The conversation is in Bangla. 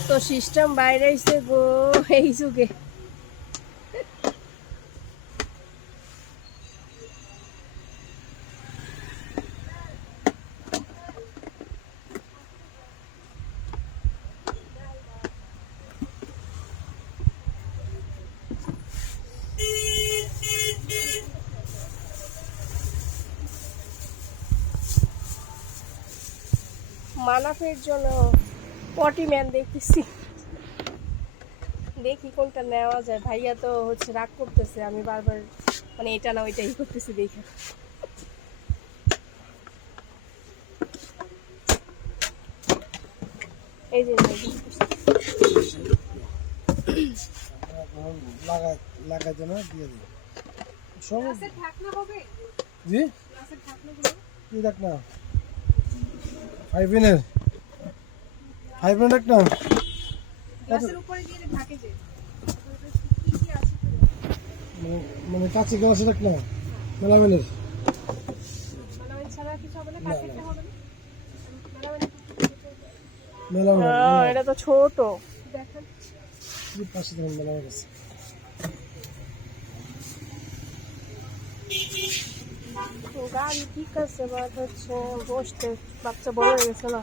কত সিস্টেম বাইরে এসে গো এই যুগে। মানাফের জন্য পটি ম্যান দেখতেছি, দেখি কোনটা নেওয়া যায়। ভাইয়া তো হচ্ছে রাগ করতেছে, আমি বারবার মানে এটা না ওইটাই করতেছি দেখে। এই যে লাগাতে না দিয়ে দিই সব ঢাকনা হবে জি গ্লাসের ঢাকনাগুলো কি দেখ না 5 ইনের দেখ না গ্লাসের উপরে দিয়ে ঢাকে যে কি কি আছে মানে কাঁচি গ্লাসে দেখ না মেলামেলের মানে ছাড়া কিছু হবে না, প্যাকেটটা হবে না মেলামেল এটা তো ছোট দেখেন কি পাশে দেখেন মেলামেল আছে গাড়ি ঠিক আছে, বাট হচ্ছে বসতে বাচ্চা বড় হয়ে গেছে না।